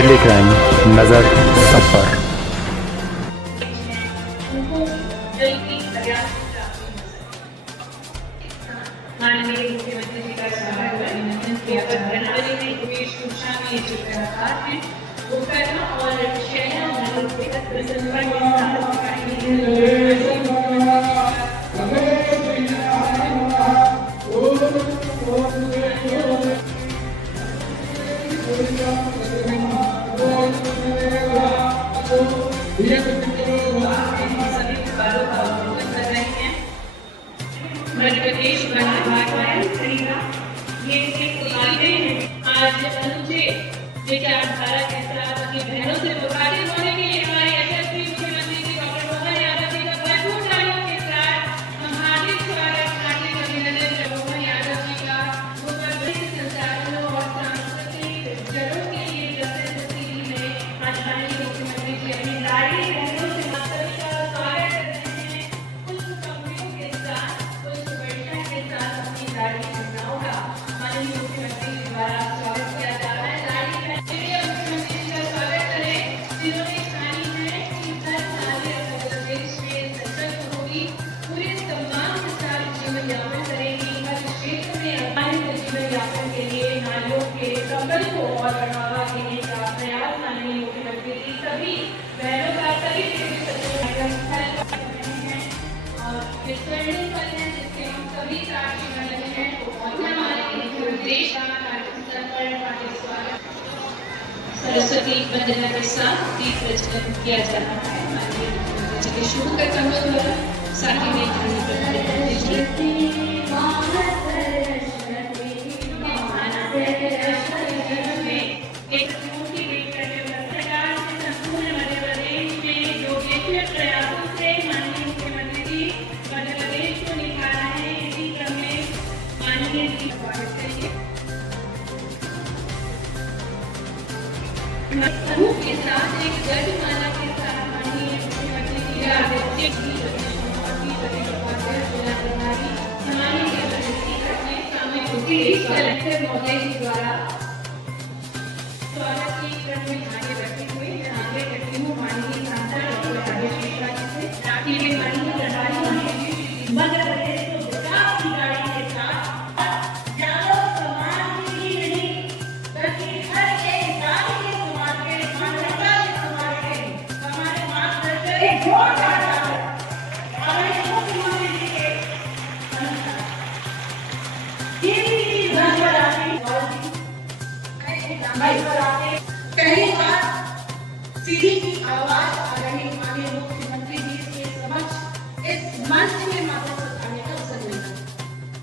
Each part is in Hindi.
दिल्ली क्राइम, नजर सब पर। माननीय मुख्यमंत्री जी का स्वागत अभिनंदन किया जनवरी में वेशभूषा में जो कलाकार हैं वो करना और शहर दिसंबर मध्य प्रदेश वन विभाग ये आज मुझे विचारधारा के साथ अपनी बहनों से मुखातिब होने के लिए हमारे यशस्वी मुख्यमंत्री जी डॉक्टर मोहन यादव जी का भरपूर तालियों के साथ हम हार्दिक स्वागत हार्दिक अभिनंदन मोहन यादव जी का संसाधनों और सांस्कृतिक जड़ों के लिए में आज माननीय मुख्यमंत्री जी अपनी सारी बहनों से सभी का स्वागत करते हैं। कुछ कंपनियों के साथ कुछ वर्षा के साथ अपनी सारी घटनाओं का माननीय मुख्यमंत्री जी द्वारा स्वागत किया जा रहा है। और बढ़ावा देने का प्रयास माननीय मुख्यमंत्री जी सभी बहनों का सभी और स्वर्णिम पल है जिसके हम सभी साक्षी बन रहे हैं हमारे देश सरस्वती वंदना के साथ दीप प्रज्वलन किया जा रहा है। माननीय मुख्यमंत्री जी के शुभ कर्तव्यों द्वारा साथ ही एक मूर्ति देखकर सरकार से संपूर्ण मध्य प्रदेश में जो विशेष प्रयासों से माननीय मुख्यमंत्री जी मध्य प्रदेश को निखारा है इसी क्रम में माननीय जी स्वागत करिए। समूह के साथ एक गर्भमाला के साथ माननीय मुख्यमंत्री जी आदित्य जी कलेक्टर महोदय जी द्वारा स्वागत की क्रम में आगे बढ़ते हुए मैं आगे करती हूँ माननीय सांसद डॉक्टर राजेश मिश्रा जी से ताकि वे माननीय प्रधानमंत्री मध्य प्रदेश को विकास की गाड़ी के साथ जागो समाज की नहीं बल्कि हर एक जाति के समाज के मानवता के समाज के हमारे मार्गदर्शक एक जोरदार हमारे मुख्यमंत्री जी के पहली बार सीधी की आवाज आ रही माननीय मुख्यमंत्री जी के समक्ष इस मंच में माता उठाने का अवसर मिला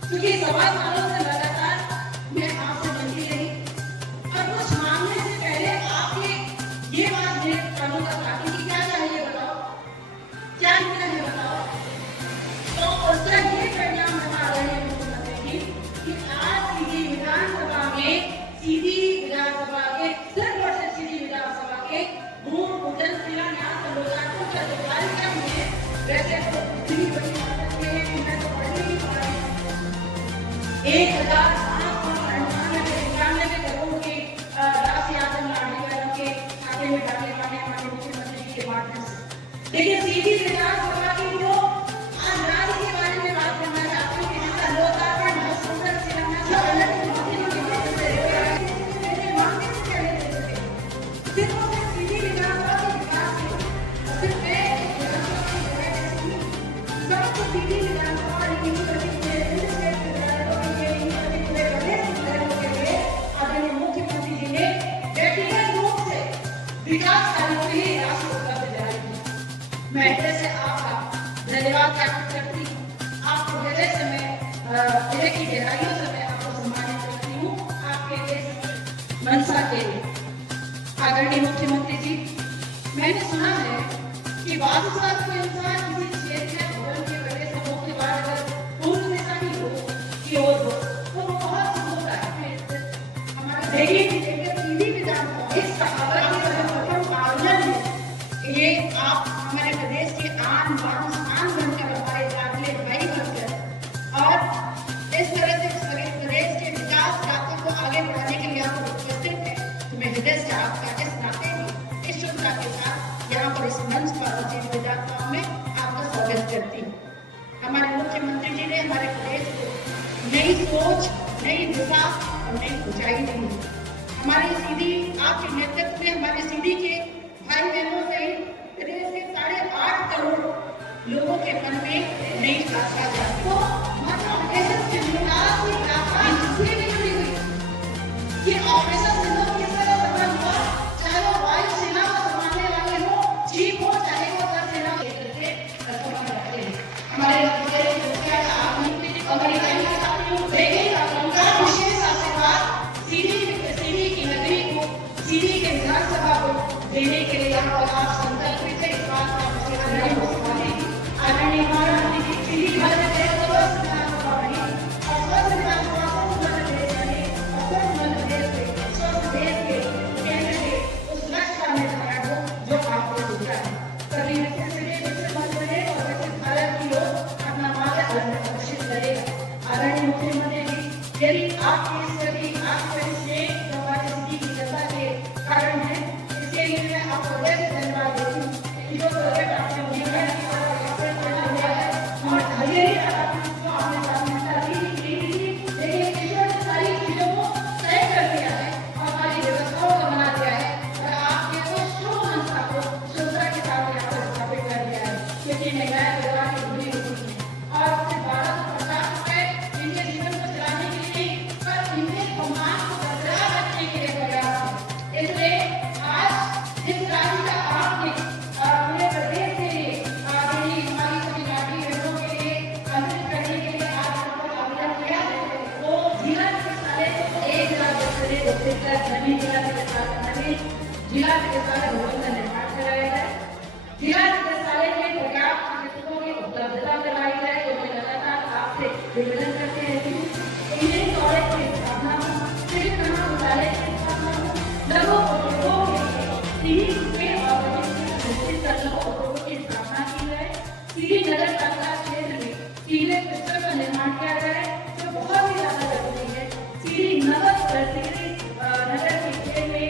क्योंकि सवाल सालों से लगातार मैं आपसे बनती रही और कुछ मांगने से पहले आपने ये बात मेरे कानों तक आती कि क्या चाहिए बताओ क्या मिला है बताओ तो उसका ये परिणाम बता रहे हैं मुख्यमंत्री जी कि आज सीधी विधानसभा में सीधी विधानसभा के सिर्फ और सिर्फ सीधी विधानसभा के भूमि पूजन शिलान्यास और लोकार्पण का जो कार्यक्रम है वैसे तो इतनी बड़ी ताकत में है कि मैं तो पढ़ नहीं पा रही 1599 करोड़ की राशि आदम लाडली के खाते में डालने वाले हमारे मुख्यमंत्री जी के माध्यम से। लेकिन सीधी विधानसभा की जो आज राशि के बारे में बात करना चाहती हूँ कि जिसका लोकार्पण बहुत सुंदर शिलान्यास विकास कार्यों के लिए राशि उपलब्ध कराई। मैं हृदय से आपका धन्यवाद ज्ञापित करती हूँ। आपको हृदय से मैं हृदय की गहराइयों से मैं आपको सम्मानित करती हूँ आपके इस मंशा के लिए। आदरणीय मुख्यमंत्री जी, मैंने सुना है कि वास्तुशास्त्र के अनुसार किसी क्षेत्र या भवन के बड़े समूह के बाद अगर पूर्व दिशा की ओर हो तो वो बहुत शुभ होता है। हमारे सीधी विधानसभा इस आयोजन में ये आप हमारे प्रदेश के आन बान शान बनकर हमारे लाडले भाई बनकर और इस तरह से प्रदेश के विकास यात्रा को आगे बढ़ाने के लिए आप उपस्थित हैं। तो मैं हृदय से आपका इस नई सोच, नई दिशा और नई ऊंचाई दी। हमारी सीधी आपके नेतृत्व में हमारे सीधी के भाई बहनों सहित प्रदेश के 8.5 करोड़ लोगों के मन में नई आशा जागी। तो ऑपरेशन सिंदूर की आशा इसलिए भी जुड़ी हुई कि ऑपरेशन सिंदूर किस तरह सफल हुआ, चाहे वो वायुसेना को संभालने वाले हो, चीफ हो, चाहे वो कर सेना से सफल रहे। हमारे मुखिया अमेरिकन के साथियों, लेकिन उनका विशेष आशीर्वाद सीधी की नगरी को, सीधी के विधानसभा को देने के लिए यहाँ पर आप संकल्पित है। इस बात का मुझे आदरणीय महाराज जी सीधी भारत देश स्वस्थ विधानसभा बनी और स्वस्थ विधानसभा को मध्य प्रदेश बने और स्वस्थ मध्य प्रदेश के स्वस्थ देश के केंद्र के उस लक्ष्य का निर्धारण हो जो आपको सूझा है। सभी विकसित मध्य प्रदेश और विकसित भारत की ओर अपना मार्ग अग्रसर करेगा। आदरणीय मुख्यमंत्री जी, यदि आपकी स्थिति आपके विशेष हमारी स्थिति की जनता के कारण है, इसके लिए मैं आपको बहुत धन्यवाद देती हूँ। जो प्रोजेक्ट आपने मुझे जिला चिकित्सालय भवन का निर्माण कराया जाए। जिला चिकित्सालय में पर्याप्त चिकित्सकों की उपलब्धता कराई जाए, जो मैं लगातार आपसे निवेदन करते रहती हूँ। इंजीनियरिंग कॉलेज की स्थापना हो, शिक्षण महाविद्यालय की स्थापना हो, लघु उद्योगों के उद्योगों की स्थापना की जाए। सीधी नगर पालिका क्षेत्र में सीवरेज सिस्टम का निर्माण किया जाए, जो बहुत ही ज्यादा जरूरी है। सीधी नगर के खेल में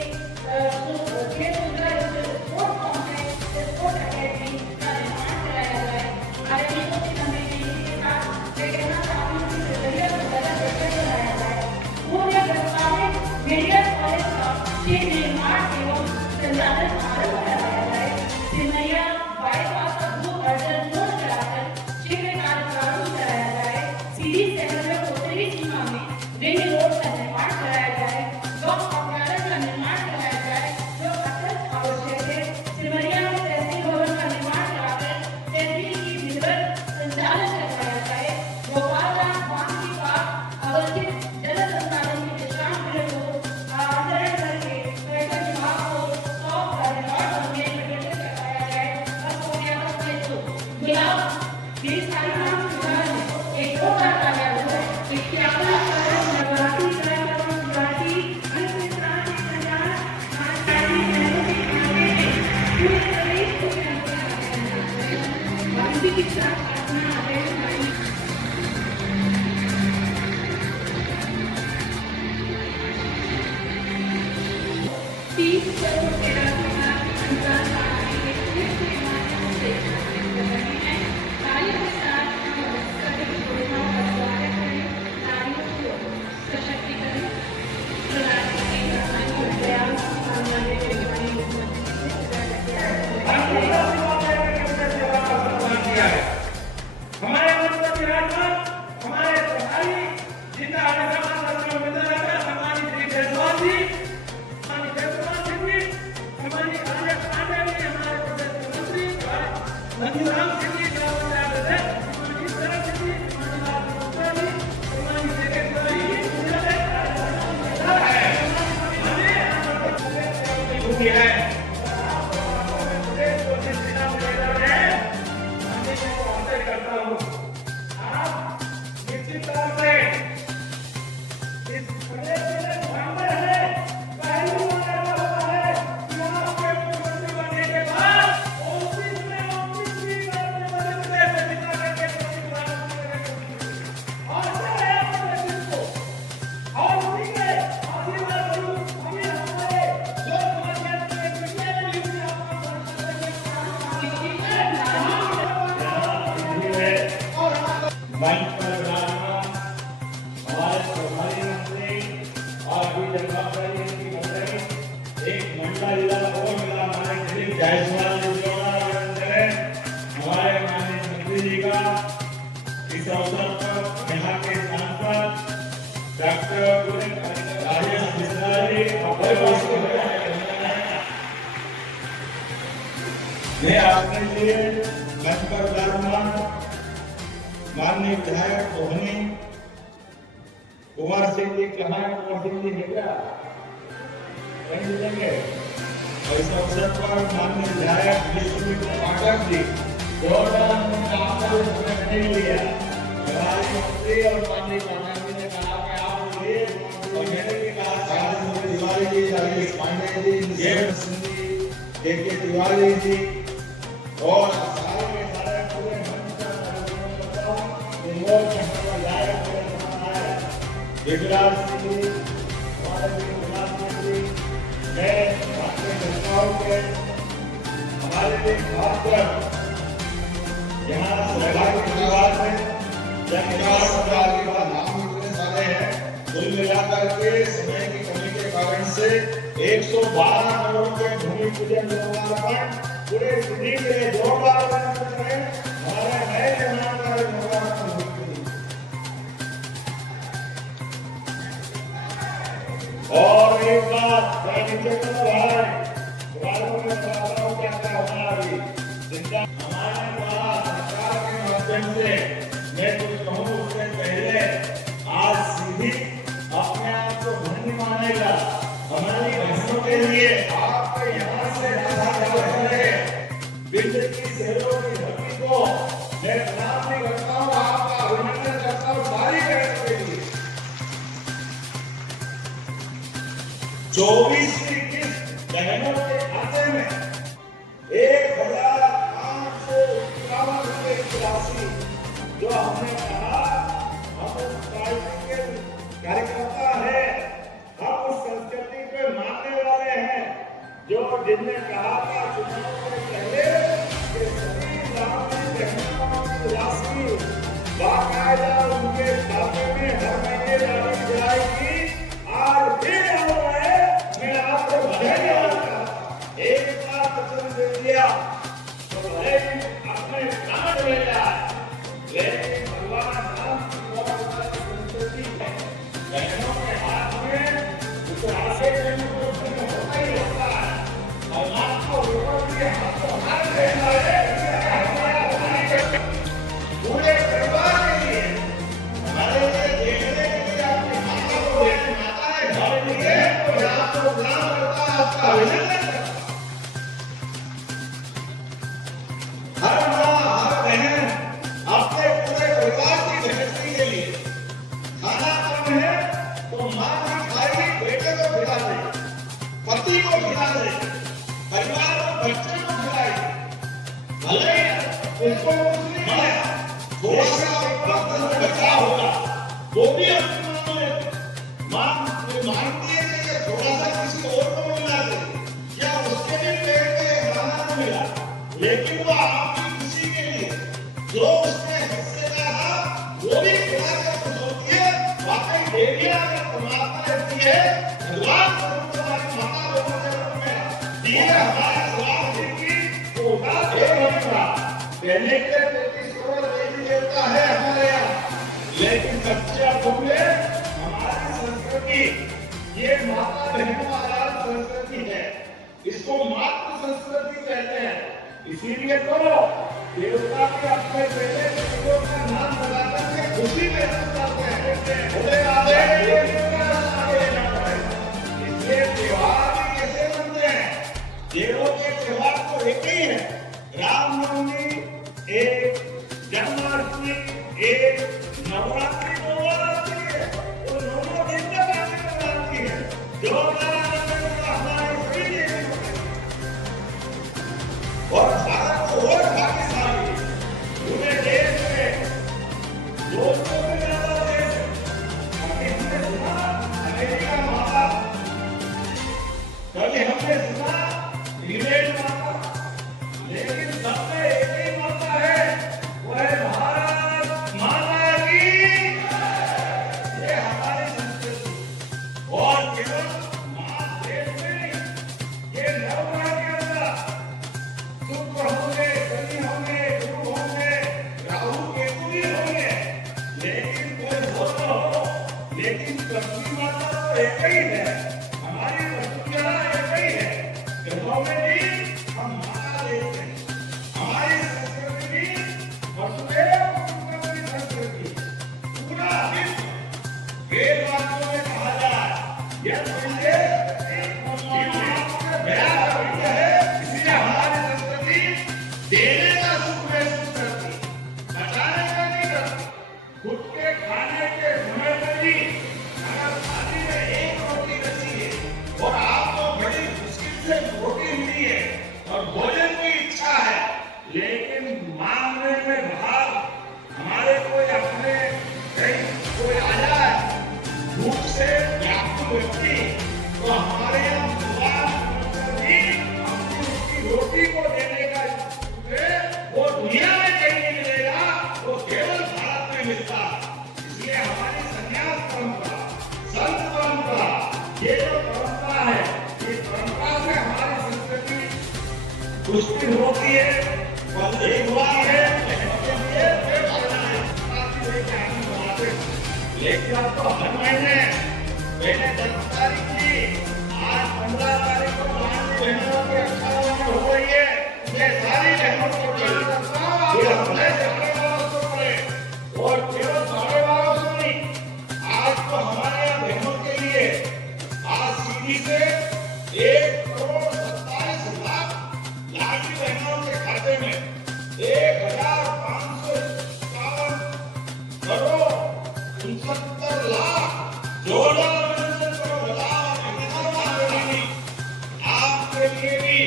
जायसवाल जी को हमारे माननीय मंत्री जी का इस अवसर पर यहाँ के सांसद डॉक्टर राजेश मिश्रा जी मैं आपके लिए मंच पर विराजमान माननीय विधायक कोहनी कुमार सिंह जी कहाँ है? कुमार सिंह जी है क्या? कहीं मिलेंगे? और इस अवसर पर माननीय विधायक विश्वजीत पाठक जी नहीं लिया हमारे मंत्री और माननीय पाठक जी ने कहा कि आप लिए और मैंने भी कहा तिवारी जी, राजेश पांडे जी, सिंह जी, के तिवारी जी और सारे के सारे पूरे मंच विकराल सिंह जी, मैं आपके जनताओं के हमारे लिए खासकर यहाँ सहभागी परिवार में जब सरकार के बाद नाम इतने सारे हैं कुल मिलाकर के समय की कमी के कारण से 112 करोड़ के भूमि पूजन लोकार्पण पूरे सिद्धि में जोरदार हमारे नए निर्माण का लोकार्पण और एक बात नीचे हमारे पास सरकार के माध्यम से मैं कुछ कहूँ उससे पहले आज सीधी अपने आप को धन्य मानेगा हमारी बहनों के लिए आपके यहाँ से विश्व की शहरों की धरती को मैं प्रणाम नहीं करता हूँ, आपका अभिनंदन करता हूँ सारी बहनों के लिए 24 की किस्त बहनों के खाते में 1,851 रुपए की राशि जो हमने कहा हम उस पार्टी के कार्यकर्ता है, हम उस संस्कृति को मानने वाले हैं जो जिनने कहा था चुनाव से पहले कि सभी ग्रामीण बहनों की राशि बाकायदा उनके खाते में हर महीने डाली जाएगी। आज फिर हुआ है, मैं आपको बधाई दूंगा। एक बार वचन दे दिया तो अपने काम ले जाए, लेकिन भगवान राम की संस्कृति है बहनों के हाथ में उसे आगे होता ही होता है और आपको पूरे परिवार के लिए हमारे लिए देखने के लिए आपकी माता को माता है घर लिए तो आपको प्रणाम करता है, आपका अभिनंदन करता हर माँ हर बहन अपने पूरे परिवार की बेहतरी के लिए खाना कम है तो माँ की खाएगी, बेटे को खिला दे, पति को खिला दे, परिवार को बच्चे को खिलाए, भले उसको कुछ नहीं मिला थोड़ा सा बचा होगा वो भी अपने मां मानती है कि थोड़ा सा किसी और को मिला दे या उसके भी पेट में खाना नहीं मिला, लेकिन वो आपकी खुशी के लिए जो उसने हिस्से का था वो भी खिला कर खुश होती है। वाकई देवियां अगर परमात्मा रहती है भगवान तुम्हारी माता लोगों ने दिए हमारे स्वास्थ्य की तो उदास पहले के 33 करोड़ देवी देवता है हमारे यहाँ, लेकिन बच्चा बोले हमारी संस्कृति ये माता बहनों आधार संस्कृति है, इसको मातृ संस्कृति कहते हैं। इसीलिए तो देवता के अपने बेटे बेटियों का नाम लगाकर के खुशी महसूस करते हैं, बोले आगे इसलिए त्योहार भी कैसे बनते हैं, देवों के त्योहार तो एक ही है, रामनवमी एक, जन्माष्टमी एक, नवरात्रि नवरात्रि है, वो दोनों दिन तक आने नवरात्रि है, जो हमारे सभी देवी और भारत को और भाग्यशाली पूरे देश में दोस्तों से ज्यादा देश हमने सुना अमेरिका माता, कभी हमने सुना इंग्लैंड माता, लेकिन सबसे एक ही माता है, वो है भारत माता की लेकिन सबकी माता तो एक ही है, हमारी वसुंधरा एक ही है। गौरमेंट हम माता देते हैं, हमारी संस्कृति वसुदेव कुटुंबकम की संस्कृति पूरा विश्व वेदवाक्यों में कहा जाए यह संजय है, इसलिए हमारी संस्कृति देने का सुख महसूस करती, बचाने का नहीं करती। खुद के खाने के समय में भी अगर थाली में एक रोटी बची है और आपको बड़ी मुश्किल से रोटी मिली है और भोजन की इच्छा है, लेकिन मांगने में भाग हमारे कोई अपने कोई आ जाए भूख से व्याकुल व्यक्ति, तो हमारे यहाँ भगवान भी हमको उसकी रोटी को देने का वो दुनिया में कहीं नहीं मिलेगा, वो केवल भारत में मिलता। इसलिए हमारी संन्यास परंपरा, संत परंपरा, ये जो परंपरा है, इस परंपरा से हमारी संस्कृति पुष्टि होती है, एक बार है, लेकिन अब तो हर महीने पहले 10 तारीख की, आज 15 तारीख को महान बहनों की रक्षा हो रही है। ये सारी बहनों को और केवल 12,500 नहीं, आज तो हमारे यहाँ बहनों के लिए आज सीधी से 1,27,00,000 लाखी बहनों के खाते में 1,557 करोड़ 69 लाख जोड़ा आपके लिए भी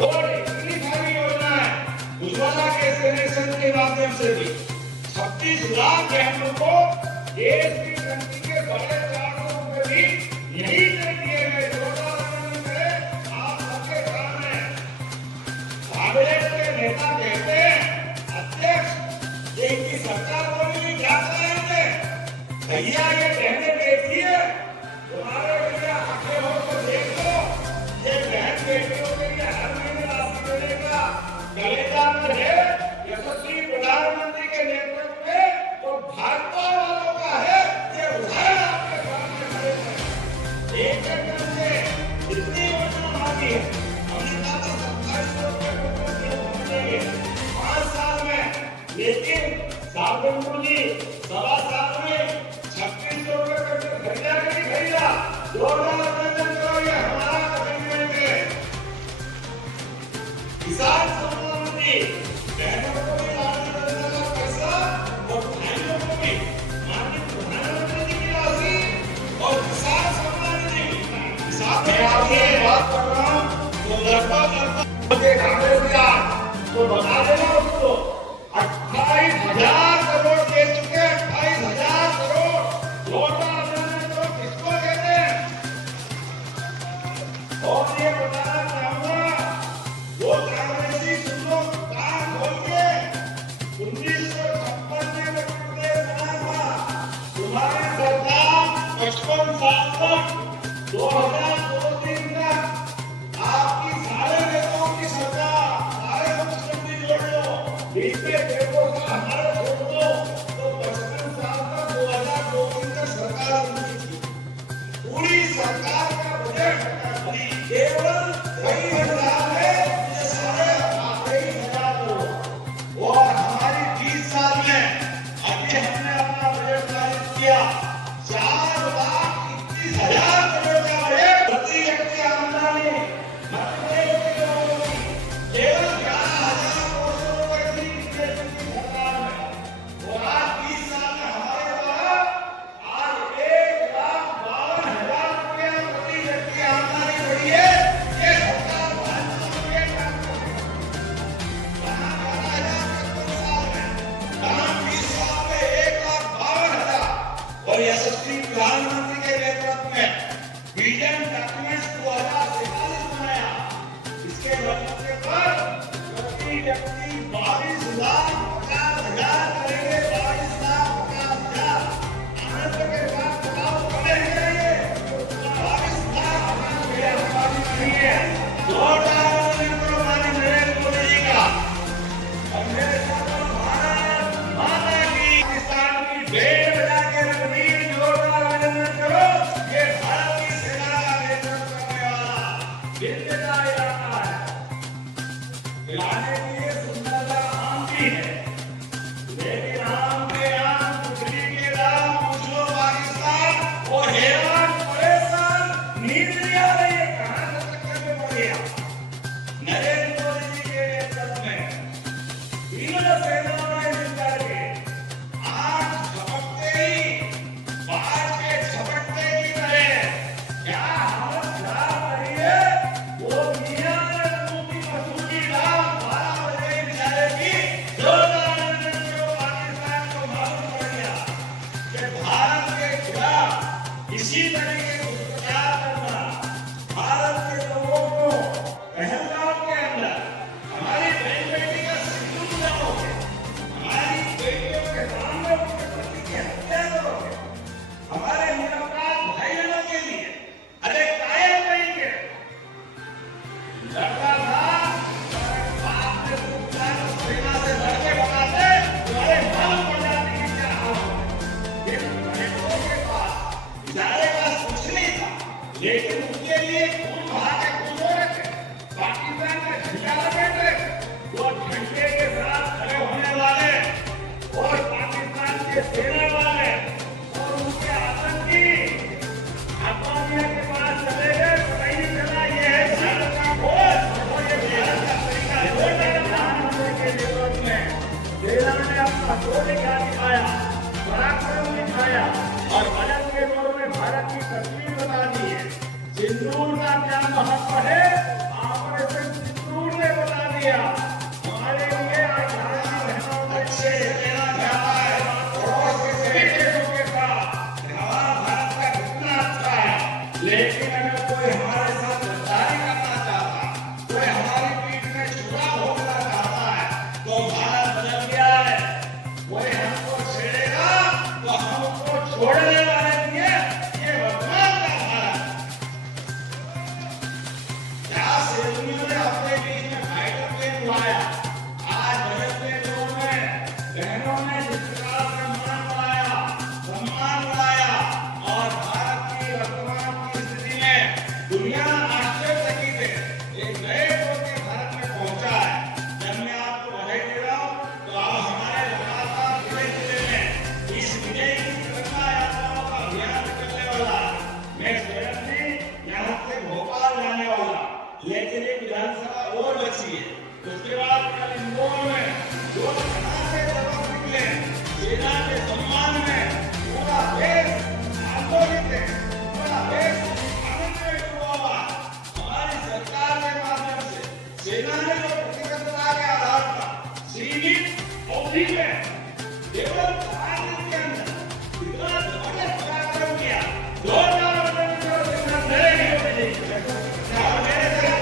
और इतनी सारी योजना है। उज्ज्वला गैस कनेक्शन के माध्यम से भी 36 लाख बहनों को देश की टंकी के 450 रुपए भी यही तय किए गए। आप सबके सामने कांग्रेस के नेता कहते हैं अध्यक्ष इनकी सरकार बोली क्या करेंगे, भैया ये कहने देखिए, तुम्हारे भैया आगे हो तो देख लो, ये बहन बेटियों के लिए हर महीने राशि देने का गलेदार में है यशस्वी प्रधानमंत्री के नेतृत्व में, तो भाजपा वालों का है, ये उदाहरण आपके सामने खड़े हैं। एक एकदम से इतनी योजना मांगी है, हमने कहा था 2700 रुपए मिलेंगे 5 साल में, लेकिन साबुन जी 1.25 साल में 3600 रुपए करके खरीदा कि नहीं खरीदा, 2000 करो, ये हमारा कमिटमेंट है। किसान सम्मान निधि बहनों को भी लाने देने का पैसा और भाइयों को भी माननीय प्रधानमंत्री जी की राशि और किसान सम्मान निधि, किसान मैं आपसे बात कर रहा हूँ तो लगभग कांग्रेस का तो बता देना उसको 28,000 करोड़ दे चुके, 28,000 करोड़ तो किसको कहते हैं। और ये बताना चाहूंगा वो कांग्रेसी सुनो कान खोल के 1956 में प्रदेश बना था, तुम्हारी सरकार 55 साल तक 2002-3 तक आपकी सारे नेताओं की सरकार, सारे मुख्यमंत्री जोड़ लो, बीते देखो हमारे छोड़ दो, तो 55 साल तक 2002-3 तक सरकार उनकी थी। पूरी सरकार का बजट केवल 23,000 है, ये सारे 23,000 करोड़, और हमारी 20 साल में अभी हमने अपना बजट पारित किया 4,21,000 करोड़ का बजट। प्रति व्यक्ति आमदनी मध्य प्रदेश के लोगों की केवल 11,200 रुपए की सरकार में, और आज 20 साल में हमारे द्वारा आज 1,52,000 रुपया इसी तरीके से प्रचार करना, भारत के लोगों को पहलगाम के अंदर हमारी बहन बेटी का सिंदूर लगाओगे, हमारी बेटियों के सामने उनके पति की हत्या करोगे, हमारे निरपराध भाई बहनों के लिए अरे कायम रहेंगे। लड़का था बाप ने पूछा सेना से लड़के बनाते तुम्हारे मालूम पड़ जाती कि क्या हाल होगा। ये लोगों के पास बेचारे पास कुछ नहीं था, लेकिन उनके लिए खून बहा के खुश हो रहे थे। पाकिस्तान का झंडा लपेट रहे थे, वो झंडे के साथ खड़े होने वाले और पाकिस्तान के सेना वाले और उनके आतंकी अफगानिया के पास चले गए। पता ही नहीं चला ये है भारत का भोज और ये भारत का तरीका है। प्रधानमंत्री के नेतृत्व में सेना ने अपना जोर क्या दिखाया, पराक्रम दिखाया और बजट के दौर में भारत की तस्वीर बता दी है। सिंदूर का क्या महत्व है ऑपरेशन सिंदूर ने बता दिया। हमारे लिए आज भारत की बहनों को अच्छे लेना चाहता है और सभी देशों के साथ हमारा भारत का कितना अच्छा है। लेकिन अगर कोई हमारे साथ गद्दारी करना चाहता, कोई हमारी पीठ में छुरा भोगना चाहता है तो भारत बदल गया है। कोई हमको छेड़ेगा तो हम उसको छोड़ने वाले नहीं है। ये वर्तमान का भारत क्या सेनानियों ने अपने बीच में फाइटर प्लेन उड़ाया। आज बजट के दौर में बहनों ने जिस प्रकार से मान बढ़ाया, सम्मान बढ़ाया और भारत की वर्तमान की स्थिति में दुनिया आश्चर्यचकित है। एक नए दौर के भारत में पहुंचा है। जब मैं आपको बधाई दे रहा हूं तो अब हमारे लगातार पूरे जिले में इस विजय की तिरंगा यात्राओं का अभियान निकलने वाला है। मैं स्वयं भी यहाँ से भोपाल जाने वाला, लेकिन एक विधानसभा और बची है। उसके बाद कल इंदौर में जो सेना से जवाब निकले, सेना के सम्मान में पूरा देश आंदोलित है, पूरा देश आनंद में डूबा हुआ है। हमारी सरकार के माध्यम से सेना ने जो प्रतिबद्धता के आधार पर सीमित अवधि में केवल 4 दिन के अंदर इतना जबरदस्त पराक्रम किया। 2000 सेना लड़ेगी और विजयी। और मेरे साथ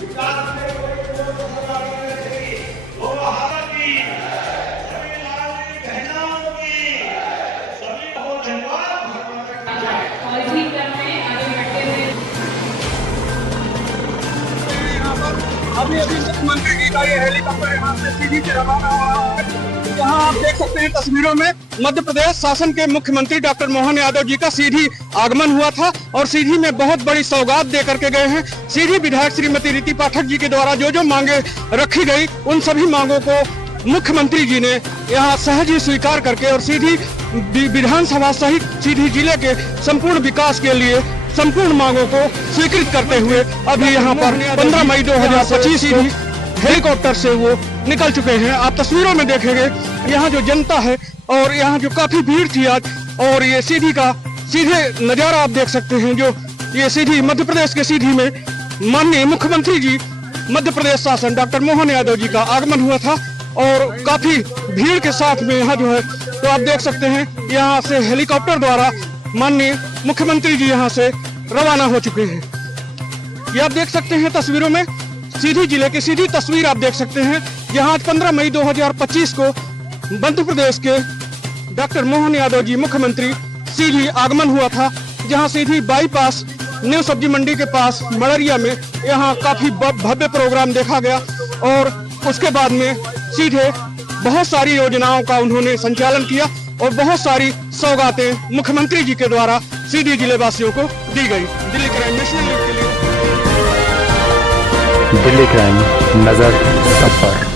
विकास में कोई वो भारत की सभी नागरिक बहनों की सभी को धन्यवाद। और इसी क्रम में आगे बढ़ते हुए अभी मुख्यमंत्री जी का ये हेलीकॉप्टर यहाँ से सीधी से रवाना हुआ है। यहाँ आप देख सकते हैं तस्वीरों में मध्य प्रदेश शासन के मुख्यमंत्री डॉक्टर मोहन यादव जी का सीधी आगमन हुआ था और सीधी में बहुत बड़ी सौगात दे करके गए हैं। सीधी विधायक श्रीमती रीति पाठक जी के द्वारा जो जो मांगे रखी गई, उन सभी मांगों को मुख्यमंत्री जी ने यहाँ सहज ही स्वीकार करके और सीधी विधानसभा सहित सीधी जिले के संपूर्ण विकास के लिए संपूर्ण मांगों को स्वीकृत करते हुए अभी यहाँ पर 15 मई 2025 सीधी हेलीकॉप्टर से वो निकल चुके हैं। आप तस्वीरों में देखेंगे यहाँ जो जनता है और यहाँ जो काफी भीड़ थी आज, और ये सीधी का सीधे नजारा आप देख सकते हैं। जो ये सीधी मध्य प्रदेश के सीधी में माननीय मुख्यमंत्री जी मध्य प्रदेश शासन डॉक्टर मोहन यादव जी का आगमन हुआ था और काफी भीड़ के साथ में यहाँ जो है तो आप देख सकते हैं यहाँ से हेलीकॉप्टर द्वारा माननीय मुख्यमंत्री जी यहाँ से रवाना हो चुके हैं। ये आप देख सकते हैं तस्वीरों में सीधी जिले की सीधी तस्वीर आप देख सकते हैं, जहाँ आज 15 मई 2025 को मध्य प्रदेश के डॉक्टर मोहन यादव जी मुख्यमंत्री सीधी आगमन हुआ था। जहाँ सीधी बाईपास न्यू सब्जी मंडी के पास मड़रिया में यहाँ काफी भव्य प्रोग्राम देखा गया और उसके बाद में सीधे बहुत सारी योजनाओं का उन्होंने संचालन किया और बहुत सारी सौगातें मुख्यमंत्री जी के द्वारा सीधी जिले वासियों को दी गई। दिल्ली क्राइम नेशनल न्यूज़ के लिए दिल्ली क्राइम, नजर सब पर।